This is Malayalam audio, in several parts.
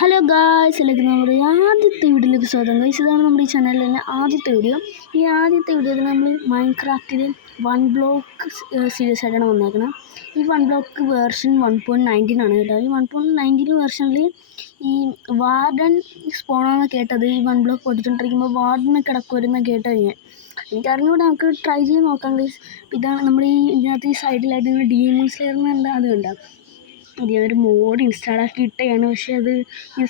ഹലോ ഗായ്സ്, എല്ലാവർക്കും നമ്മുടെ ആദ്യത്തെ വീഡിയോയിലേക്ക് സ്വാഗതം. ഗായ്സ്, ഇതാണ് നമ്മുടെ ഈ ചാനലിൽ തന്നെ ആദ്യത്തെ വീഡിയോ. ഈ ആദ്യത്തെ വീഡിയോയിൽ നമ്മൾ മൈൻക്രാഫ്റ്റിൽ 1 ബ്ലോക്ക് സീരീസ് ആയിട്ടാണ് വന്നേക്കുന്നത്. ഈ 1 ബ്ലോക്ക് വേർഷൻ 1.19 ആണ് കേട്ടോ. ഈ 1.19 വേർഷനിൽ ഈ വാർഡൻ സ്പോണാന്ന് കേട്ടത്. ഈ 1 ബ്ലോക്ക് പൊട്ടിച്ചുകൊണ്ടിരിക്കുമ്പോൾ വാർഡനെ കിടക്കുമെന്ന് കേട്ടത് എനിക്കറിഞ്ഞൂടെ. നമുക്ക് ട്രൈ ചെയ്ത് നോക്കാം ഗായ്സ്. ഇതാണ് നമ്മുടെ ഇതിനകത്ത് ഈ സൈഡിലായിട്ട് നിങ്ങൾ ഡീമൺ സ്ലെയറിന് അത് കണ്ടാൽ ഒരു മോഡ് ഇൻസ്റ്റാൾ ആക്കി ഇട്ടതാണ്. പക്ഷേ അത്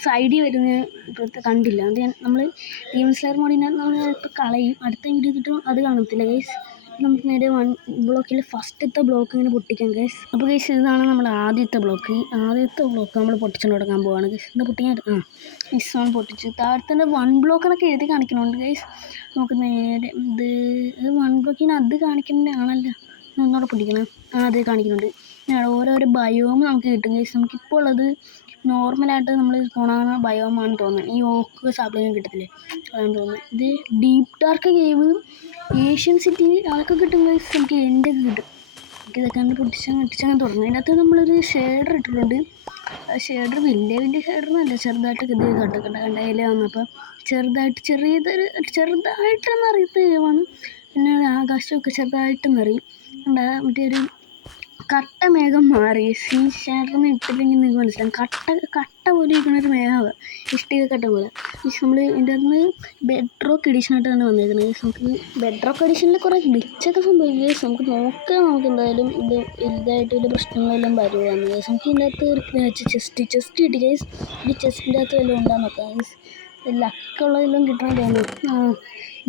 സൈഡിൽ വരുന്ന ഇപ്പോഴത്തെ കണ്ടില്ല. അത് നമ്മൾ ഡീമൺ സ്ലെയർ മോഡിനെ നമ്മൾ ഇപ്പോൾ കളയും. അടുത്ത വീഡിയോ കിട്ടും അത് കാണത്തില്ല ഗൈസ്. നമുക്ക് നേരെ 1 ബ്ലോക്കിൽ ഫസ്റ്റത്തെ ബ്ലോക്ക് ഇങ്ങനെ പൊട്ടിക്കാം ഗൈസ്. അപ്പോൾ ഗൈസ്, ഇതാണ് നമ്മുടെ ആദ്യത്തെ ബ്ലോക്ക്. ഈ ആദ്യത്തെ ബ്ലോക്ക് നമ്മൾ പൊട്ടിച്ചുകൊണ്ട് തുടങ്ങാൻ പോവാണ് ഗൈസ്. എന്താ പൊട്ടിക്കാൻ മിസ്സാണ് പൊട്ടിച്ച്. താഴത്തെ 1 ബ്ലോക്ക് എന്നൊക്കെ എഴുതി കാണിക്കുന്നുണ്ട് ഗൈസ്. നമുക്ക് നേരെ ഇത് 1 ബ്ലോക്കിന് അത് കാണിക്കുന്നതാണല്ലോ. ഒന്നുകൂടെ പൊട്ടിക്കണം. അത് കാണിക്കുന്നുണ്ട്. ഓരോരോ ബയോം നമുക്ക് കിട്ടും ഗൈസ്. നമുക്കിപ്പോൾ ഉള്ളത് നോർമലായിട്ട് നമ്മൾ കാണുന്ന ബയോമാണെന്ന് തോന്നുന്നു. ഈ ഓക്ക് സാപ്ലിങ് കിട്ടത്തില്ലേ, അതാണ് തോന്നുന്നത്. ഇത് deep dark cave, Asian city അതൊക്കെ കിട്ടും ഗൈസ്. നമുക്ക് എൻ്റെ കിട്ടും. ഇതൊക്കെ കണ്ട് പൊട്ടിച്ചങ്ങനെ തുടങ്ങും. അതിനകത്ത് നമ്മളൊരു ഷെയ്ഡർ ഇട്ടിട്ടുണ്ട്. ഷെയ്ഡർ വലിയ ഷെയ്ഡറൊന്നുമല്ല, ചെറുതായിട്ടൊക്കെ ഇത് കണ്ട ഇല വന്നപ്പോൾ ചെറുതായിട്ടൊന്നും അറിയത്ത കേവാണ്. പിന്നെ ആകാശമൊക്കെ ചെറുതായിട്ടൊന്നും അറിയും. മറ്റേ ഒരു കട്ട മേഘം മാറി. ഈ ഷെയ്ഡറിന് ഇട്ടില്ലെങ്കിൽ നിങ്ങൾക്ക് മനസ്സിലാവും. കട്ട പോലെ ഇരിക്കുന്നൊരു മേഘമാണ്, ഇഷ്ടിക കട്ട പോലെ. നമ്മൾ ഇതിൻ്റെ അകത്ത് ബെഡ്-റോക്ക് എഡിഷനായിട്ടാണ് വന്നിരിക്കുന്നത്. നമുക്ക് ബെഡ്-റോക്ക് എഡിഷനിൽ കുറേ ഗ്ലിച്ചൊക്കെ സംഭവിക്കും. നമുക്ക് നോക്കാം. നമുക്ക് എന്തായാലും ഇതായിട്ട് വലിയ പ്രശ്നങ്ങളെല്ലാം വരുവാണ്. നമുക്ക് ഇതിൻ്റെ അകത്ത് ചെസ്റ്റ് കിട്ടി ഗൈസ്. ഈ ചെസ്റ്റിൻ്റെ അകത്ത് വല്ലതും ഉണ്ടാകാൻ നോക്കാം ഗൈസ്. ലക്കുള്ളതെല്ലാം കിട്ടണമെന്ന് തോന്നുന്നു.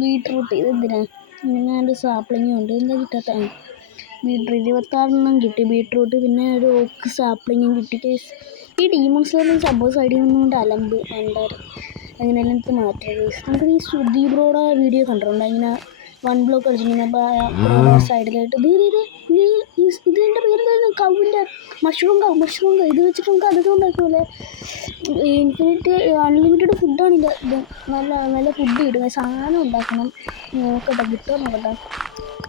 ബീട്രൂട്ട് ഇതെന്തിനാണ്? പിന്നെ സാപ്ലിങ്ങും ഉണ്ട്. എന്താ കിട്ടാത്ത? ബീട്രൂട്ട് 26 കിട്ടി ബീട്രൂട്ട്. പിന്നെ ഒരു ഓക്ക് സാപ്ലിങ്ങും കിട്ടി ഗൈസ്. ഈ ഡീമൺ സ്ലെയറിൽ സപ്പോസ് സൈഡിൽ നിന്നുകൊണ്ട് അലമ്പ് ഉണ്ടായിരുന്നു. അങ്ങനെയെല്ലാം എനിക്ക് മാറ്റാം ഗൈസ്. നമുക്ക് ഈ സുധി ബ്രോയുടെ വീഡിയോ കണ്ടിട്ടുണ്ട്. ഇങ്ങനെ 1 ബ്ലോക്ക് അടിച്ചിങ്ങനെ സൈഡിലായിട്ട് ഇതിൻ്റെ പേര് കൗവിൻ്റെ മഷ്റൂം കൗ ഇത് വെച്ചിട്ട് നമുക്ക് അതൊക്കെ ഉണ്ടാക്കുമല്ലേ. ഇൻഫിനിറ്റ് അൺലിമിറ്റഡ് ഫുഡാണ് ഇത്. നല്ല ഫുഡ് കിട്ടും. സാധനം ഉണ്ടാക്കണം. നോക്കട്ടെ, കിട്ടുമോ നോക്കട്ടെ.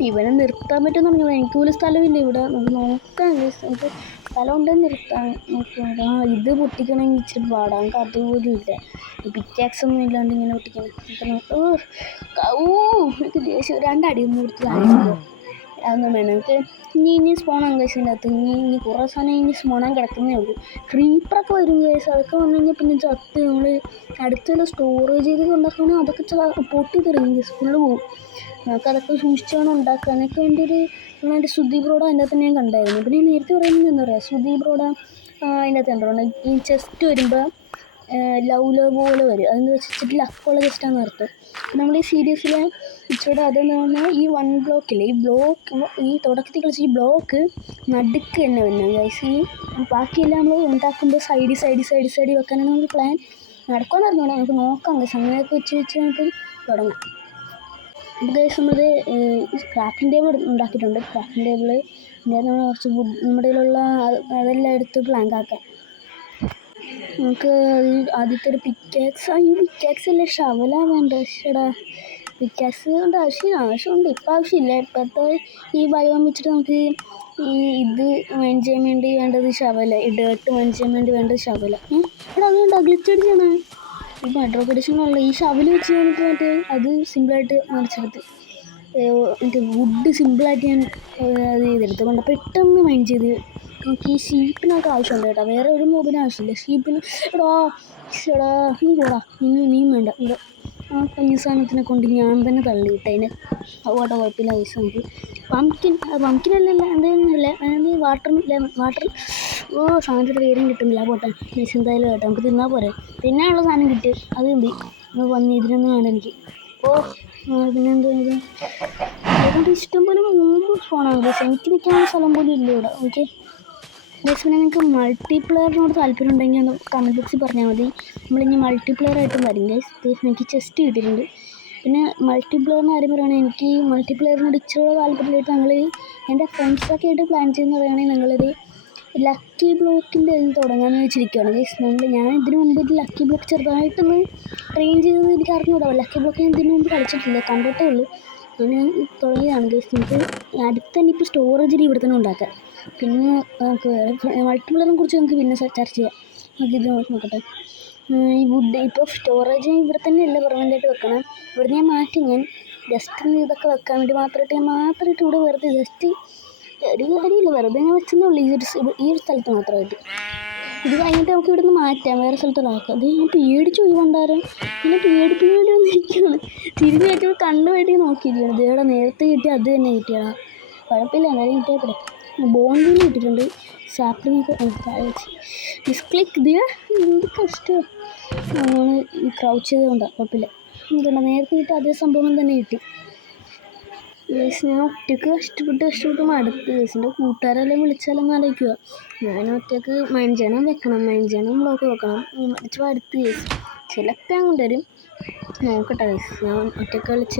ഇവനെ നിർത്താൻ പറ്റുമെന്ന് പറഞ്ഞു. എനിക്ക് പോലും സ്ഥലമില്ല ഇവിടെ. നമുക്ക് നോക്കാം ഗൈസ്. നമുക്ക് സ്ഥലം ഉണ്ടെന്ന് നിർത്താൻ നോക്കിയാൽ. ഇത് പൊട്ടിക്കണമെങ്കിൽ ഇച്ചിരി പാടാം. നമുക്ക് അതുപോലും ഇല്ല. ഈ പിക്കാക്സ് ഒന്നും ഇല്ലാണ്ട് ഇങ്ങനെ പൊട്ടിക്കണം. എനിക്ക് ദേഷ്യം. 2 അടിയൊന്നും കൊടുത്ത് കാണിച്ചില്ല. അതൊന്നും വേണം. നമുക്ക് ഇനി സ്പോണാൻ ഗൈസിൻ്റെ അകത്ത് ഇനി കുറേ സാധനം ഇനി സ്പോണാൻ കിടക്കുന്നേ ഉള്ളൂ. ക്രീപ്പറൊക്കെ വരും ഗൈസ്. അതൊക്കെ വന്നു കഴിഞ്ഞാൽ പിന്നെ ചത്ത് നമ്മൾ അടുത്തുള്ള സ്റ്റോറേജ് ചെയ്ത് ഉണ്ടാക്കുകയാണെങ്കിൽ അതൊക്കെ പൊട്ടി തെറിയും ഗൈസ്. ഫുള്ള് പോകും. നമുക്കതൊക്കെ സൂക്ഷിച്ച് വേണം ഉണ്ടാക്കുക. അതിനൊക്കെ വേണ്ടി സുധി ബ്രോഡ അതിൻ്റെ അകത്ത് ഞാൻ കണ്ടായിരുന്നു. പിന്നെ നേരത്തെ പറയുന്നത് എന്താ പറയുക, സുധി ബ്രോഡ അതിൻ്റെ അകത്ത് കണ്ടോ ഈ ചെസ്റ്റ് വരുമ്പോൾ ലവ് പോലെ വരും. അതെന്ന് വെച്ചിട്ട് ലക്കുള്ള ചെസ്റ്റാണെന്ന് അർത്ഥം. നമ്മൾ ഈ സീരീസിൽ ഇച്ചിരി അതെന്ന് പറഞ്ഞാൽ ഈ 1 ബ്ലോക്കിൽ ഈ തുടക്കത്തിൽ കളിച്ച ഈ ബ്ലോക്ക് നടുക്ക് തന്നെ വരുന്നത് ഗൈസ്. ഈ ബാക്കിയെല്ലാം നമ്മൾ ഉണ്ടാക്കുമ്പോൾ സൈഡിൽ വെക്കാനാണ് നമുക്ക് പ്ലാൻ. നടക്കുമെന്ന് അറിഞ്ഞോളാം. നമുക്ക് നോക്കാം ഗൈസ്. അങ്ങനെയൊക്കെ വെച്ച് നമുക്ക് തുടങ്ങാം. ഗൈസ്, നമ്മൾ ക്രാഫ്റ്റിംഗ് ടേബിൾ ഉണ്ടാക്കിയിട്ടുണ്ട്. ക്രാഫ്റ്റിംഗ് ടേബിൾ പിന്നെ കുറച്ച് നമ്മുടെ കയ്യിലുള്ള അതെല്ലാം എടുത്ത് ബ്ലാങ്ക് ആക്കാം. നമുക്ക് ആദ്യത്തെ ഒരു പിക്കാക്സ്. ഈ പിക്കാക്സ് അല്ലേ ഷവലാ വേണ്ട. ചേടാ, പിക്കാക്സ് കൊണ്ട് ആവശ്യമുണ്ട്. ഇപ്പം ആവശ്യമില്ല. ഇപ്പോഴത്തെ ഈ ബയോം വെച്ചിട്ട് നമുക്ക് ഇത് മൈൻ ചെയ്യാൻ വേണ്ടി വേണ്ടത് ഷവല. ഡേർട്ട് മൈൻ ചെയ്യാൻ വേണ്ടി വേണ്ടത് ഷവല. എടാ, അതുകൊണ്ട് ഗ്ലിച്ചടിച്ചാണ് ഈ ബെഡ്-റോക്ക് എഡിഷനുള്ള ഈ ഷവൽ വെച്ച് നമുക്ക് അത് സിമ്പിളായിട്ട് മറിച്ചെടുത്ത് മറ്റേ വുഡ് സിമ്പിളായിട്ട് ഞാൻ അത് ചെയ്തെടുത്ത് കൊണ്ട് പെട്ടെന്ന് മൈൻഡ് ചെയ്ത്. നമുക്ക് ഈ ഷീപ്പിനൊക്കെ ആവശ്യമുണ്ട് കേട്ടോ. വേറെ ഒരു മോബിനും ആവശ്യമില്ല. ഷീപ്പിന് നീ പോടാ. നീയും വേണ്ട ഇവിടെ. ആ കുഞ്ഞു സാധനത്തിനെ കൊണ്ട് ഞാൻ തന്നെ തള്ളിയിട്ടതിന്. അതുകൊണ്ട് കുഴപ്പമില്ല പൈസ. നമുക്ക് പംകിനല്ലല്ല എന്തായിരുന്നില്ല വാട്ടർ സാധനത്തിൻ്റെ പേരും കിട്ടുന്നില്ല. പോട്ടെ പൈസ എന്തായാലും കേട്ടോ. നമുക്ക് തിന്നാൽ പോരെ. തിന്നാനുള്ള സാധനം കിട്ടി. അത് മതി. നമുക്ക് വന്ന് ഇതിനൊന്നും വേണ്ട എനിക്ക്. പിന്നെ എന്താ അതുകൊണ്ട് ഇഷ്ടംപോലെ ഫോണാണ് ഗൈസ്. എനിക്ക് നിൽക്കാനുള്ള സ്ഥലം പോലും ഇല്ല ഇവിടെ. ഓക്കെ ഗൈസ്, പിന്നെ നിങ്ങൾക്ക് മൾട്ടിപ്ലെയറിനോട് താല്പര്യം ഉണ്ടെങ്കിൽ ഒന്ന് കമൻറ്റ് ബോക്സിൽ പറഞ്ഞാൽ മതി. നമ്മളിനി മൾട്ടിപ്ലെയർ ആയിട്ടും വരും ഗൈസ്. എനിക്ക് ചെസ്റ്റ് കിട്ടിയിട്ടുണ്ട്. പിന്നെ മൾട്ടിപ്ലെയറിന് കാര്യം പറയുകയാണെങ്കിൽ എനിക്ക് മൾട്ടിപ്ലെയറിനോട് ഇച്ചിരി താല്പര്യമായിട്ട് ഞങ്ങൾ എൻ്റെ ഫ്രണ്ട്സൊക്കെ ആയിട്ട് പ്ലാൻ ചെയ്യുന്ന പറയുകയാണെങ്കിൽ ഞങ്ങളൊരു ലക്കി ബ്ലോക്കിൻ്റെ ഇത് തുടങ്ങാമെന്ന് വെച്ചിരിക്കുകയാണ് ഗൈസ്. ഞാൻ ഇതിനു മുമ്പ് ഒരു ലക്കി ബ്ലോക്ക് ചെറുതായിട്ടൊന്ന് ട്രെയിൻ ചെയ്തത് എനിക്ക് അറിഞ്ഞൂടാ. ലക്കി ബ്ലോക്ക് ഞാൻ ഇതിനു മുമ്പ് കളിച്ചിട്ടില്ല, കണ്ടിട്ടേ ഉള്ളൂ. അങ്ങനെ തുടങ്ങിയതാണ് ഗൈസ്. നമുക്ക് അടുത്ത് തന്നെ ഇപ്പോൾ സ്റ്റോറേജിൽ ഇവിടെ തന്നെ ഉണ്ടാക്കാം. പിന്നെ നമുക്ക് മൾട്ടിപ്ലെയറിനെ കുറിച്ച് നമുക്ക് പിന്നെ ചർച്ച ചെയ്യാം. ഇത് നോക്കട്ടെ. ഈ വുഡ് ഇപ്പോൾ സ്റ്റോറേജ് ഇവിടെ തന്നെ അല്ല പെർമനൻ്റായിട്ട് വെക്കണം. ഇവിടെ ഞാൻ മാറ്റി. ഞാൻ ജസ്റ്റ് ഇതൊക്കെ വെക്കാൻ വേണ്ടി മാത്രമായിട്ട് ഇവിടെ വെറുതെ ജസ്റ്റ് ഒരു കാര്യമില്ല, വെറുതെ ഞാൻ വെച്ചെന്നേ ഉള്ളൂ ഈ ഒരു സ്ഥലത്ത് മാത്രമായിട്ട്. ഇത് കഴിഞ്ഞിട്ട് നമുക്ക് ഇവിടുന്ന് മാറ്റാം, വേറെ സ്ഥലത്തോടാക്കാം. അത് ഞാൻ പേടിച്ചു പോയി കൊണ്ടാരം. പിന്നെ പേടി വന്നിരിക്കുകയാണ്. തിരിഞ്ഞ് വെച്ചപ്പോൾ കണ്ണു വേണ്ടി നോക്കിയിരിക്കുകയാണ്. ഇതേടെ നേരത്തെ കിട്ടിയ അത് തന്നെ കിട്ടിയതാ. കുഴപ്പമില്ല, എന്തായാലും കിട്ടിയാൽ കൂടെ. ബോണ്ടിന് കിട്ടിയിട്ടുണ്ട്. സാപ്ലിങ്ങൊക്കെ മിസ്ക്ലിക്ക് ഇത് എന്ത് കഷ്ടമാണ്. നമ്മൾ ഈ ക്രൗച്ച് ചെയ്തുകൊണ്ടാണ്, കുഴപ്പമില്ല. എന്തുകൊണ്ടാണ് നേരത്തെ കിട്ടിയ അതേ സംഭവം തന്നെ കിട്ടി. ഞാൻ ഒറ്റയ്ക്ക് കഷ്ടപ്പെട്ട് മടുത്ത്. എൻ്റെ കൂട്ടുകാരെല്ലാം വിളിച്ചാലൊന്നും ആലോചിക്കുക. ഞാൻ ഒറ്റയ്ക്ക് മൈൻജനം വെക്കണം, മൈൻജനം ബ്ലോക്ക് വെക്കണം. മടുത്ത് ചിലപ്പോൾ ഞാൻ കൊണ്ടുവരും. നോക്കട്ടെ ഗൈസ്. ഞാൻ ഒറ്റയ്ക്ക് കളിച്ച്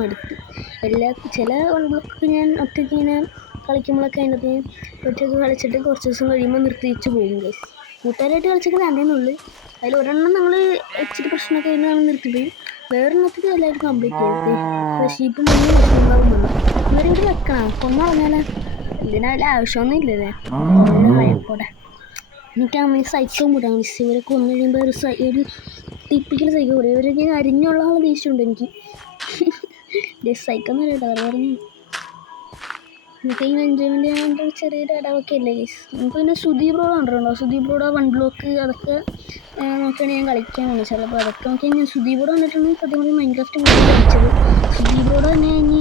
മടുത്ത്. ചില ബ്ലോക്കൊക്കെ ഞാൻ ഒറ്റയ്ക്ക് ഇങ്ങനെ കളിക്കുമ്പോഴൊക്കെ അതിനകത്ത് ഒറ്റയ്ക്ക് കളിച്ചിട്ട് കുറച്ച് ദിവസം കഴിയുമ്പോൾ നിർത്തിച്ച് പോകും ഗൈസ്. കൂട്ടുകാരായിട്ട് കളിച്ചൊക്കെ രണ്ടേന്നുള്ളൂ. അതിൽ ഒരെണ്ണം നമ്മൾ ഇച്ചിരി പ്രശ്നമൊക്കെ കഴിഞ്ഞ് നമ്മൾ നിർത്തിപ്പോയി. വേറെണ്ണത്തിൽ എല്ലാവരും കംപ്ലീറ്റ് ചെയ്ത്. പക്ഷേ ഇപ്പം ഉണ്ടാവും വേണം ഇവരിവിടെ വെക്കണം. കൊന്നു പറഞ്ഞാലേ ഇതിന് വല്ല ആവശ്യമൊന്നും ഇല്ലല്ലേ. പോട്ടെ. എനിക്കാണെങ്കിൽ സൈക്കോ കൂടാ. ഇവരെ കൊന്നു കഴിയുമ്പോൾ ഒരു ടിപ്പിക്കൽ സൈക്കോ കൂടെ. ഇവരൊക്കെ അരിഞ്ഞുള്ള ദേഷ്യമുണ്ട് എനിക്ക്. സൈക്കോന്ന് കേട്ടോ പറഞ്ഞു. എനിക്ക് ഇങ്ങനെ എൻജോയ്മെൻറ്റ് ചെയ്യാൻ ചെറിയൊരു ഇടവൊക്കെ അല്ലേ ഗൈസ്. നമുക്ക് പിന്നെ സുധീപ് ബ്രോ കണ്ടിട്ടുണ്ടോ? സുധീപ് ബ്രോയുടെ 1 ബ്ലോക്ക് അതൊക്കെ നോക്കിയാണ് ഞാൻ കളിക്കാൻ പോകുന്നത്. ചിലപ്പോൾ അതൊക്കെ നോക്കി ഞാൻ സുധീപ് ബ്രോ കണ്ടിട്ടുണ്ടെങ്കിൽ സത്യം പറഞ്ഞാൽ മൈൻക്രാഫ്റ്റ് കളിച്ചത്. സുധീപ് ബ്രോയുടെ തന്നെ ഇനി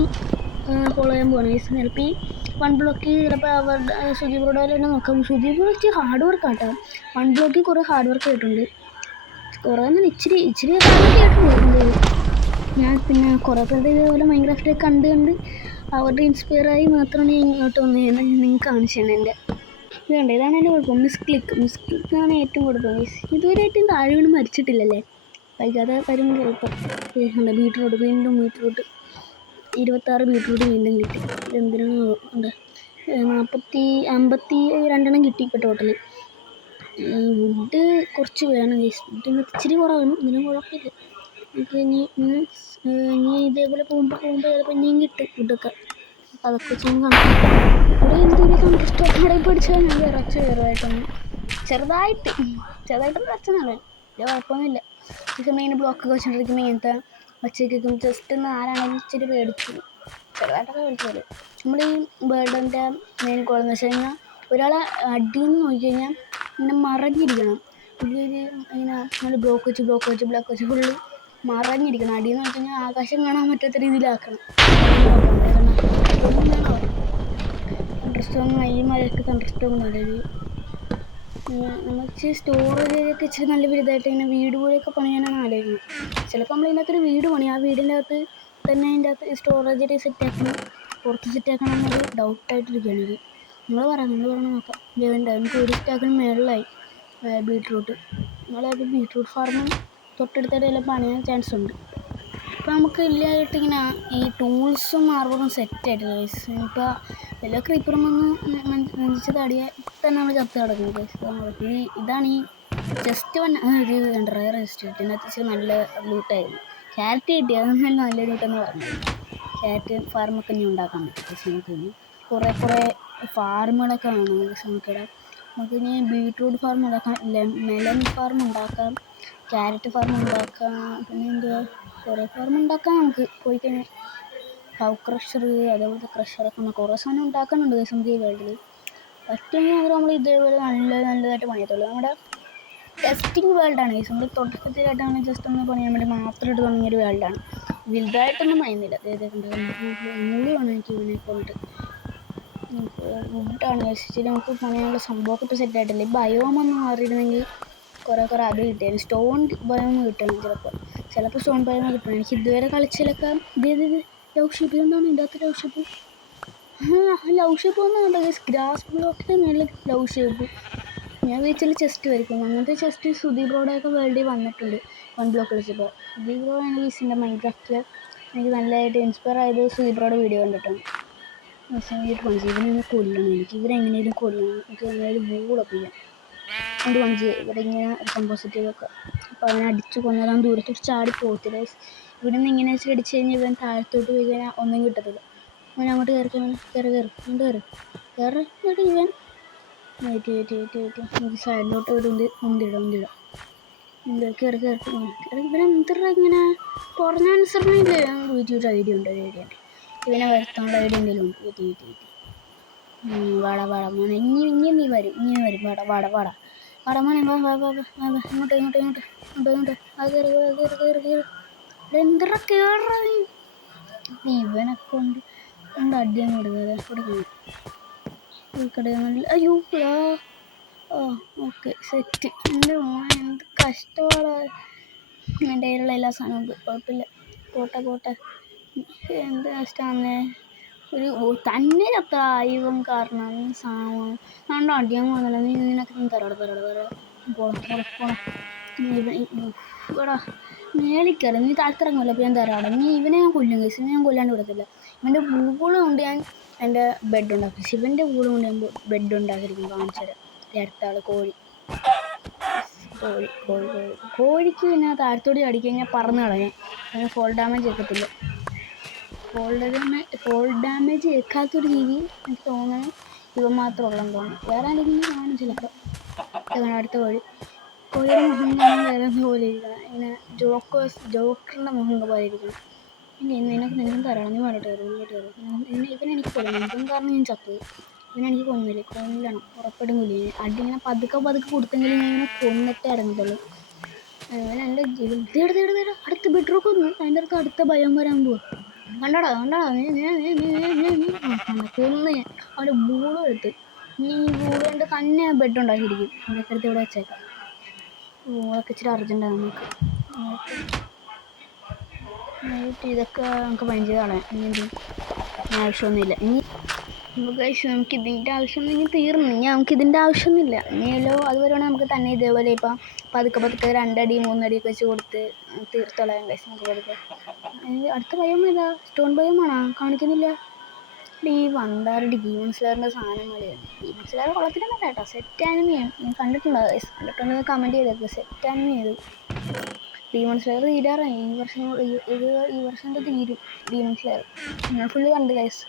ഫോളോ ചെയ്യാൻ പോകണം ഗൈസ്. ചിലപ്പോൾ ഈ 1 ബ്ലോക്ക് ചിലപ്പോൾ അവരുടെ സുധീപ് ബ്രോയുടെ തന്നെ നോക്കാം. സുധീപ് ബ്രോ ഇച്ചിരി ഹാർഡ് വർക്ക് ആട്ടോ. 1 ബ്ലോക്കിൽ കുറേ ഹാർഡ് വർക്ക് ആയിട്ടുണ്ട്. കുറേ തന്നെ ഇച്ചിരി ഹാർഡ് വർക്ക് ആയിട്ടുണ്ട്. ഞാൻ പിന്നെ കുറേ പേരുടെ ഇതേപോലെ മൈൻക്രാഫ്റ്റ് കണ്ട് അവരുടെ ഇൻസ്പയറായി മാത്രമാണ് ഞാൻ ഇങ്ങോട്ട് വന്നതെന്ന് ഞാൻ നിങ്ങൾക്ക് കാണിച്ചു തന്നെ. ഇതുണ്ട്, ഇതാണ് എൻ്റെ കുഴപ്പം. മിസ്ക്ലിക്കാണ് ഏറ്റവും കുഴപ്പം. ഇതുവരെയായിട്ടും താഴെ വീണ് മരിച്ചിട്ടില്ലല്ലേ. വൈകാതെ വരും ചിലപ്പോൾ. വീണ്ടും ബീട്രൂട്ട് 26 ബീട്രൂട്ട് വീണ്ടും കിട്ടി. എന്തിനാണ് ഉണ്ട് 52 കിട്ടി ഇപ്പോൾ ടോട്ടല്. വുഡ് കുറച്ച് വേണം ഗൈസ്. വുഡ് ഇച്ചിരി കുറവാണ്, ഇതിനും കുഴപ്പമില്ല. എനിക്ക് ഇനി ഇതേപോലെ പോകുമ്പോൾ ചിലപ്പോൾ ഇനിയും കിട്ടും വുഡൊക്കെ. അപ്പോൾ അതൊക്കെ വെച്ച് കാണാം. ഇവിടെ എന്തെങ്കിലും കണ്ടിഷ്ടം ഇവിടെ പിടിച്ചാൽ ഞാൻ ചെറുതായിട്ടൊന്ന് വരച്ചെന്നല്ലേ. വലിയ കുഴപ്പമൊന്നുമില്ല. ഈ സമയം ഇങ്ങനെ ബ്ലോക്കൊക്കെ വെച്ചിട്ടിരിക്കുമ്പോൾ ഇങ്ങനത്തെ ഒച്ചയ്ക്കും ജസ്റ്റ് ഒന്ന് ആരാണെങ്കിലും ഇച്ചിരി പേടിച്ചു, ചെറുതായിട്ടൊക്കെ പേടിച്ചത്. നമ്മൾ ഈ ബേർഡിൻ്റെ മെയിൻ ഗോളെന്ന് വെച്ച് കഴിഞ്ഞാൽ ഒരാളെ അടിയിൽ നിന്ന് നോക്കിക്കഴിഞ്ഞാൽ ഇങ്ങനെ മറഞ്ഞിരിക്കണം. ഇങ്ങനെ നമ്മൾ ബ്ലോക്ക് വെച്ച് ഫുള്ള് മറഞ്ഞിരിക്കണം. അടിയെന്ന് വെച്ച് കഴിഞ്ഞാൽ ആകാശം കാണാൻ പറ്റാത്ത രീതിയിലാക്കണം. തണ്ടർസ്റ്റോൺ ഈ മഴയൊക്കെ തണ്ടർസ്റ്റോൺ നല്ലൊരു നമുക്ക് സ്റ്റോറേജൊക്കെ ഇച്ചിരി നല്ല വലുതായിട്ട് ഇങ്ങനെ വീട് പോലെയൊക്കെ പണിയാനാണ് ആലോചിക്കുന്നത്. ചിലപ്പോൾ നമ്മൾ ഇതിനകത്തൊരു വീട് പണി, ആ വീടിൻ്റെ അകത്ത് തന്നെ അതിൻ്റെ അകത്ത് സ്റ്റോറേജ് സെറ്റാക്കണം, പുറത്ത് സെറ്റാക്കണം എന്നൊരു ഡൗട്ടായിട്ടിരിക്കുകയാണ് ഇത്. നിങ്ങൾ പറഞ്ഞ് നോക്കാം. നമുക്ക് ഒരു സ്റ്റാക്കിന് മേളിലായി ബീട്രൂട്ട്. നമ്മളത് ബീട്രൂട്ട് ഫാർമും തൊട്ടടുത്തായിട്ട് എല്ലാം പണിയാൻ ചാൻസ് ഉണ്ട്. ഇപ്പോൾ നമുക്ക് ഇല്ലായിട്ടിങ്ങനെ ഈ ടൂൾസും മാർബിളും സെറ്റായിട്ടില്ല ഗൈസ്. ഇപ്പോൾ എല്ലാ ക്രീപ്പറും വന്ന് മഞ്ചിച്ച് തടിയാൽ തന്നെ നമ്മൾ ചത്ത് കിടക്കുന്നത് ഗൈസ്. ഇതാണ് ഈ ജസ്റ്റ് ഇത് റയർ ജസ്റ്റ് ഇതിനകത്ത് ഇച്ചിരി നല്ല ലൂട്ടായിരുന്നു. ക്യാരറ്റ് കിട്ടി, അതൊന്നും നല്ല ലൂട്ടെന്ന് പറഞ്ഞു. ക്യാരറ്റ് ഫാർമൊക്കെ ഇനി ഉണ്ടാക്കാൻ പറ്റും. നമുക്ക് കുറേ ഫാർമുകളൊക്കെ വേണം നമുക്കിവിടെ. നമുക്കിനി ബീട്രൂട്ട് ഫാർം ഉണ്ടാക്കാം, മെലൺ ഫാർം ഉണ്ടാക്കാം, ക്യാരറ്റ് ഫാർം ഉണ്ടാക്കാം, പിന്നെ എന്തുവാ കുറേ ഫാർം ഉണ്ടാക്കാം നമുക്ക് പോയി കഴിഞ്ഞാൽ. കൗ ക്രഷർ അതേപോലത്തെ ക്രഷറൊക്കെ കുറേ സാധനം ഉണ്ടാക്കാനുണ്ട് നമുക്ക് ഈ വേൾഡിൽ. പറ്റുമെങ്കിൽ മാത്രം നമ്മൾ ഇതേപോലെ നല്ലതായിട്ട് പണിയത്തുള്ളൂ. നമ്മുടെ ടെസ്റ്റിംഗ് വേൾഡാണ് ഗൈസ്. നമ്മൾ തുടക്കത്തിലായിട്ടാണ് ജസ്റ്റ് ഒന്ന് പണിയാൻ വേണ്ടി മാത്രമായിട്ട് തുടങ്ങിയൊരു വേൾഡാണ്. വലുതായിട്ടൊന്നും പണിയുന്നില്ല. മൂളിയാണ് എനിക്ക് ഇതിനെ കൊണ്ട്. വുഡാണ് ഗൈസ്. നമുക്ക് പണിയാനുള്ള സംഭവമൊക്കെ ഇപ്പോൾ സെറ്റായിട്ടില്ല. ഈ ബയോമൊന്ന് മാറിയിരുന്നെങ്കിൽ കുറേ അത് കിട്ടിയായിരുന്നു. സ്റ്റോൺ ബയോം കിട്ടണം ചിലപ്പോൾ സ്റ്റോൺ ബയോം കിട്ടണം. എനിക്ക് ഇതുവരെ കളിച്ചിലൊക്കെ ലവ് ഷിപ്പ് എന്താണ് ഇതിൻ്റെ അകത്ത് ലവ് ഷിപ്പ്? ലവ് ഷിപ്പ് ഒന്നും വേണ്ട ഗൈസ്. ഗ്രാസ് ബ്ലോക്കിൻ്റെ മേലെ ലവ് ഷിപ്പ്. ഞാൻ വീട്ടിൽ ചെസ്റ്റ് വരയ്ക്കും. അങ്ങനത്തെ ചെസ്റ്റ് സുധീപ് ബ്രോയുടെയൊക്കെ വേൾഡിൽ വന്നിട്ടുണ്ട് 1 ബ്ലോക്ക് കളിച്ചപ്പോൾ. സുധീപ് ബ്രോ ആണ് ഗൈസിൻ്റെ മൈൻക്രാഫ്റ്റിൽ എനിക്ക് നല്ലതായിട്ട് ഇൻസ്പയർ ആയത്. സുധീപ് ബ്രോയുടെ വീഡിയോ കണ്ടിട്ടാണ്. ഇവനെ കൊല്ലണം, ഇവരെങ്ങനെയും കൊല്ലണം. എനിക്ക് എങ്ങനെയും വൂളൊക്കെ ചെയ്യാം. കൊണ്ട് വഞ്ചി ഇവിടെ ഇങ്ങനെ ഒരു കമ്പോസിറ്റീവൊക്കെ. അപ്പോൾ അവനെ അടിച്ച് കൊന്നതാൻ ദൂരത്തോട്ട് ചാടി പോകത്തില്ല. ഇവിടെ നിന്ന് ഇങ്ങനെ വെച്ച് അടിച്ച് കഴിഞ്ഞാൽ ഇവൻ താഴത്തോട്ട് പോയി കഴിഞ്ഞാൽ ഒന്നും കിട്ടത്തില്ല. അവൻ അങ്ങോട്ട് കയറി ഇവൻ ഇവൻ നമുക്ക് സൈഡിലോട്ട് ഒരു ഉന്തിടാം കയറി ഇവനെ എന്തിനാ ഇങ്ങനെ പറഞ്ഞനുസരണയില്ലേ? ഒരു ഐഡിയ ഉണ്ട് ഇവനെ വരുത്താനുള്ള ഐഡിയ എന്തെങ്കിലും ഉണ്ട്. വാട മോനെ ഇനി നീ വരും വാട മോനെ ഇങ്ങോട്ട് അത് കയറി എന്തിനാ കയറ ഇവനെ കൊണ്ട് അടിയാൻ കൊടുക്കുന്നത്. അയ്യോ ഓക്കെ സെറ്റ്. എൻ്റെ മോനെ എന്ത് കഷ്ടമാണ്. എൻ്റെ കയ്യിലുള്ള എല്ലാ സാധനവും കുഴപ്പമില്ല. പോട്ടെ എന്ത് കഷ്ടമാണേ. ഒരു തന്നെ ചത്ത ഇവൻ കാരണം സാധനം അടിയാൻ പോകുന്നില്ല. നിനക്ക് പോടാ മേളിക്കറി. നീ താല്പര്യമില്ല. അപ്പോൾ ഞാൻ തരാടാ. ഇവനെ ഞാൻ കൊല്ലും കേസ്. ഞാൻ കൊല്ലാണ്ട് വിടത്തില്ല. ഇവൻ്റെ പൂളും കൊണ്ട് ഞാൻ എൻ്റെ ബെഡ് ഉണ്ടാക്കും. ശിവൻ്റെ പൂളും കൊണ്ട് ഞാൻ ബെഡ് ഉണ്ടാക്കിയിരിക്കും. കാണിച്ചു തരാം. അടുത്ത ആൾ കോഴിക്ക് പിന്നെ താഴത്തോടി അടിക്കഴിഞ്ഞാൽ പറന്ന് കളയാം. അതിന് ഫോൾ ഡാമേജ് ഏൽക്കത്തില്ല. ഫോൾ ഡാമേജ് ഏൽക്കാത്തൊരു ജീവി എനിക്ക് തോന്നുന്നത് ഇവ മാത്രമുള്ളതെന്ന് തോന്നുന്നു. വേറെ ആരെങ്കിലും കാണും ചിലപ്പോൾ. അടുത്ത കോഴിയുടെ മുഖം വേറെ പോലെ ഇരിക്കണം. ഇങ്ങനെ ജോക്കറിൻ്റെ മുഖം പോലെ ഇരിക്കണം. നിനക്കും തരണം. നീ പറഞ്ഞിട്ട് ഇവനെനിക്ക് കൊല്ലണം. ഇവൻ കാരണം ഞാൻ ചത്തത്. ഇവനെനിക്ക് കൊല്ലണം. ഉറപ്പായിട്ടും കൊല്ലില്ല. അടി ഇങ്ങനെ പതുക്കെ കൊടുത്തെങ്കിലും ഞാൻ ഇങ്ങനെ കൊന്നിട്ടേ ഇറങ്ങത്തുള്ളൂ. ഇവൻ എൻ്റെ അടുത്ത ബെഡ്റൂക്ക് വന്നു. അതിൻ്റെ അടുത്ത ഭയം വരാൻ പോവാ. കണ്ടടാ കൊന്ന് ഞാൻ അവൻ്റെ ബൂളും എടുത്ത്. ഈ ബൂള് കൊണ്ട് തന്നെ ബെഡ് ഉണ്ടാക്കിയിരിക്കും. ഇതൊക്കെ എടുത്ത് ഇവിടെ വെച്ചേക്കാം. ബൂളൊക്കെ ഇച്ചിരി അർജൻറ്റാണ് നമുക്ക്. ഇതൊക്കെ നമുക്ക് പഞ്ച് കളയാം. ആവശ്യമൊന്നുമില്ല. നമുക്ക് ഇതിൻ്റെ ആവശ്യം തീർന്നു. നമുക്കിതിൻ്റെ ആവശ്യമൊന്നുമില്ല. ഇനിയല്ലോ അതുവരെ നമുക്ക് തന്നെ ഇതേപോലെ ഇപ്പം പതുക്കെ 2 അടി 3 അടിയൊക്കെ വെച്ച് കൊടുത്ത് തീർത്തോളാം. നമുക്ക് പതുക്കെ അടുത്ത ഭയം ഏതാ? സ്റ്റോൺ ഭയമാണോ? കാണിക്കുന്നില്ല. ഈ വണ്ടാറുടെ ഡീമൺ സ്ലെയറിൻ്റെ സാധനം കളിയാണ്. ഡീമൺ സ്ലെയർ കൊള്ളത്തിലൊന്നും കേട്ടോ. സെറ്റ് ആനിമയാണ്. ഞാൻ കണ്ടിട്ടുണ്ടെന്ന് കമൻറ്റ് ചെയ്തേക്ക്. സെറ്റ് ആനിമ ചെയ്ത് ഡീമൺ സ്ലെയർ തീരാറായി. ഈ വർഷം തീരും ഡീമൺ സ്ലെയർ. ഞാൻ ഫുള്ള് കണ്ട് ഗൈസ്.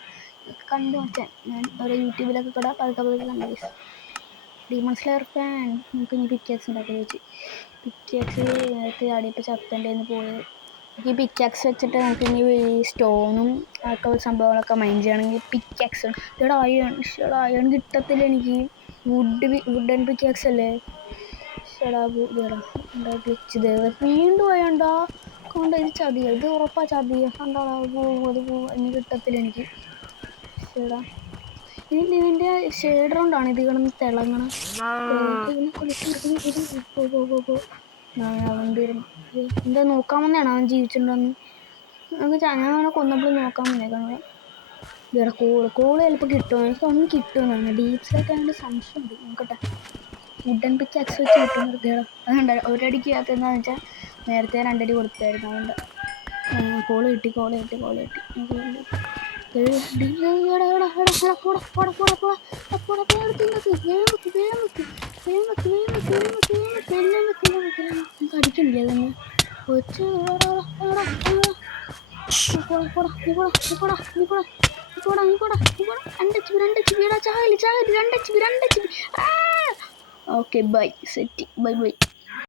കണ്ടു വെച്ചാൽ ഞാൻ ഓരോ യൂട്യൂബിലൊക്കെ കൂടെ പതുക്കെ കണ്ടു ഗൈസ്. Demon slayer fan. നമുക്ക് ഇനി പിക്കാക്സ് ഉണ്ടാക്കി വെച്ച് നേരത്തെ ആടിയപ്പോൾ ചത്തൻ്റെന്ന് പോയത്. ഈ പിക്കാക്സ് വെച്ചിട്ട് നമുക്ക് ഇനി സ്റ്റോണും ഒക്കെ സംഭവങ്ങളൊക്കെ മൈൻഡ് ചെയ്യണമെങ്കിൽ പിക്കാക്സ് ഇവിടെ അയൺ കിട്ടത്തില്ല എനിക്ക്. വുഡൻ പിക്കാക്സ് അല്ലേ. ഗ്ലിച്ച് വീണ്ടും പോയണ്ടാ കൊണ്ട് ഇത് ചതിയ. ഇത് ഉറപ്പാ ചതിയ. കണ്ടോ അത് ഇനി കിട്ടത്തില്ല എനിക്ക്. ഇതിൻ്റെ ഷെയ്ഡ് കൊണ്ടാണ് ഇത് കിടന്ന് തിളങ്ങണം. എന്താ നോക്കാൻ വന്നതാണ് അവൻ ജീവിച്ചിട്ടുണ്ടോന്ന്. ഞാൻ അവനെ കൊന്നപ്പോൾ നോക്കാൻ വന്നേക്കാണ്. ഇവിടെ കോള് ചിലപ്പോൾ കിട്ടുമോ? എനിക്ക് ഒന്നും കിട്ടുമെന്നാണ്. ഡീപ്സായിട്ട് അതിൻ്റെ സംശയമുണ്ട്. നോക്കട്ടെ. വുഡൻ പിക്കാക്സ് വെച്ച് കിട്ടുന്നത് അതുകൊണ്ട് ഒരടിക്ക് എന്താണെന്ന് വെച്ചാൽ നേരത്തെ 2 അടി കൊടുത്തായിരുന്നു. അതുകൊണ്ട് കോള് കിട്ടി. അടിക്കണില്ലേ അതൊന്ന് കൊച്ച്. Okay bye set. ബൈ.